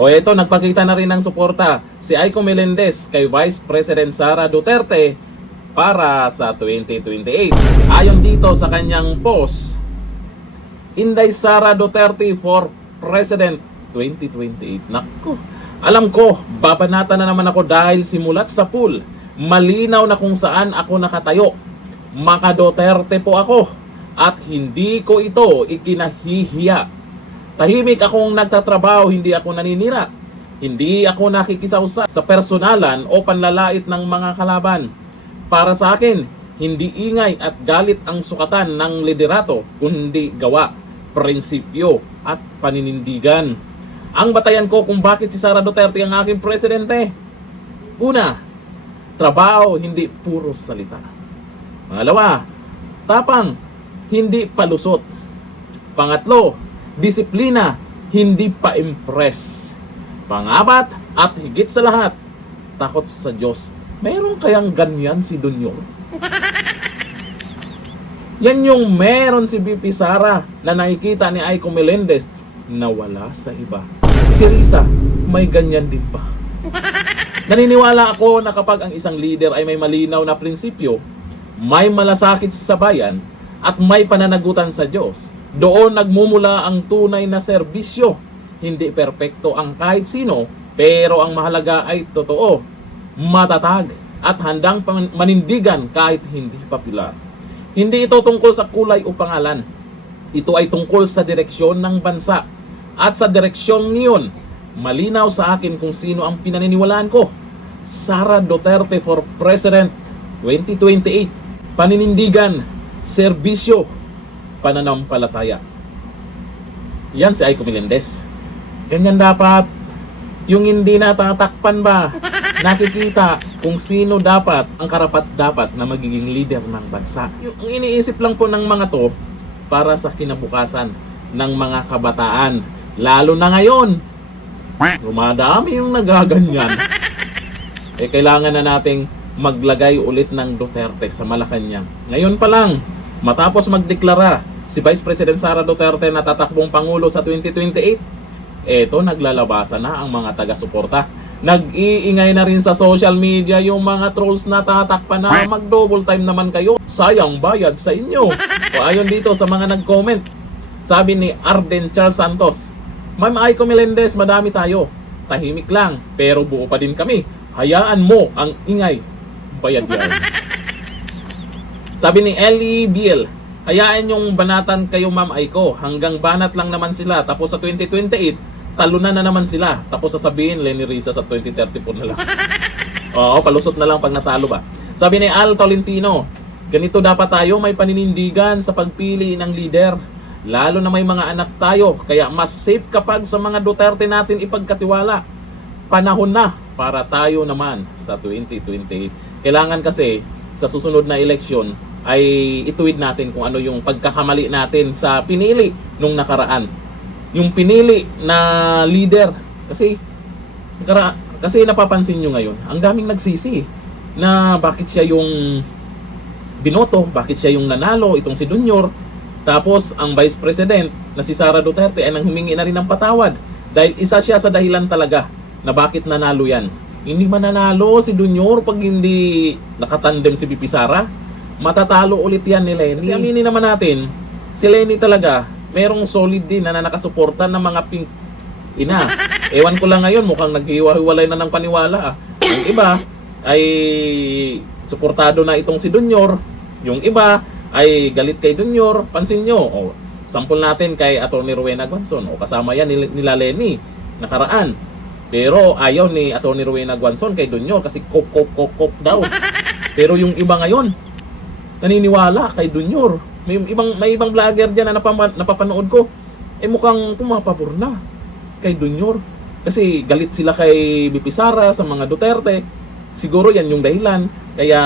O eto, nagpakita na rin ng suporta si Aiko Melendez kay Vice President Sara Duterte para sa 2028. Ayon dito sa kanyang post, Inday Sara Duterte for President 2028. Naku, alam ko, babanata na naman ako dahil simulat sa pool, malinaw na kung saan ako nakatayo. Maka Duterte po ako at hindi ko ito ikinahihiya. Tahimik akong nagtatrabaho, hindi ako naninira. Hindi ako nakikisawsa sa personalan o panlalait ng mga kalaban. Para sa akin, hindi ingay at galit ang sukatan ng liderato, kundi gawa, prinsipyo at paninindigan. Ang batayan ko kung bakit si Sara Duterte ang aking presidente. Una, trabaho, hindi puro salita. Pangalawa, tapang, hindi palusot. Pangatlo, disiplina, hindi pa-impress. Pangapat, at higit sa lahat, takot sa Diyos. Meron kayang ganyan si Dunyor? Yan yung meron si BP Sara na nakikita ni Aiko Melendez na wala sa iba. Si Risa, may ganyan din pa. Naniniwala ako na kapag ang isang leader ay may malinaw na prinsipyo, may malasakit sa bayan, at may pananagutan sa Diyos, doon nagmumula ang tunay na serbisyo. Hindi perpekto ang kahit sino, pero ang mahalaga ay totoo, matatag, at handang manindigan kahit hindi popular. Hindi ito tungkol sa kulay o pangalan. Ito ay tungkol sa direksyon ng bansa. At sa direksyon ngayon, malinaw sa akin kung sino ang pinaniniwalaan ko. Sara Duterte for President 2028. Paninindigan, serbisyo, pananampalataya. Yan si Aiko Melendez. Ganyan dapat. Yung hindi natatakpan ba, nakikita kung sino dapat ang karapat-dapat na magiging leader ng bansa. Yung iniisip lang po ng mga to para sa kinabukasan ng mga kabataan. Lalo na ngayon, dumadami yung nagaganyan. Kailangan na nating maglagay ulit ng Duterte sa Malacanang. Ngayon pa lang, matapos magdeklara si Vice President Sara Duterte na tatakbong Pangulo sa 2028, eto naglalabasan na ang mga taga-suporta. Nag-iingay na rin sa social media yung mga trolls na tatakpan na mag-double time naman kayo. Sayang bayad sa inyo. O ayon dito sa mga nag-comment, sabi ni Arden Charles Santos, Ma'am Aiko Melendez, madami tayo. Tahimik lang, pero buo pa din kami. Hayaan mo ang ingay. Bayad yan. Sabi ni Ellie Biel, hayaan yung banatan kayo Ma'am Aiko. Hanggang banat lang naman sila. Tapos sa 2028, talunan na naman sila. Tapos sasabihin, Lenny Risa sa 2034 na lang. Oo, palusot na lang pag natalo ba. Sabi ni Al Tolentino, ganito dapat tayo, may paninindigan sa pagpili ng leader. Lalo na may mga anak tayo. Kaya mas safe kapag sa mga Duterte natin ipagkatiwala. Panahon na para tayo naman sa 2028. Kailangan kasi sa susunod na eleksyon ay ituwid natin kung ano yung pagkakamali natin sa pinili nung nakaraan. Yung pinili na leader. Kasi napapansin nyo ngayon, ang daming nagsisi na bakit siya yung binoto, bakit siya yung nanalo, itong si Dunyor. Tapos ang Vice President na si Sara Duterte ay nang humingi na rin ng patawad dahil isa siya sa dahilan talaga na bakit nanalo yan. Hindi mananalo si Dunyor pag hindi nakatandem si BP Sara. Matatalo ulit yan ni Lenny. Kasi aminin naman natin, si Lenny talaga merong solid din na nakasuporta ng mga pink ina. Ewan ko lang ngayon, mukhang naghiwa-hiwalay na ng paniwala. Yung iba ay suportado na itong si Dunyor. Yung iba ay galit kay Dunyor. Pansin nyo, sample natin kay Atty. Rowena Guanzon. Kasama yan nila Lenny nakaraan. Pero ayaw ni Atty. Rowena Guanzon kay Dunyor kasi kok daw. Pero yung iba ngayon, naniniwala kay Dunyor. May ibang vlogger diyan na napapanood ko. Mukhang pumapabor na kay Dunyor. Kasi galit sila kay BP Sara sa mga Duterte. Siguro yan yung dahilan. Kaya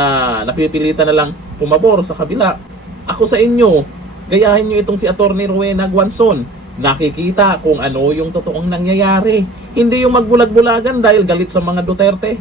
napipilitan na lang pumabor sa kabila. Ako sa inyo, gayahin nyo itong si Atty. Rowena Guanzon. Nakikita kung ano yung totoong nangyayari. Hindi yung magbulag-bulagan dahil galit sa mga Duterte.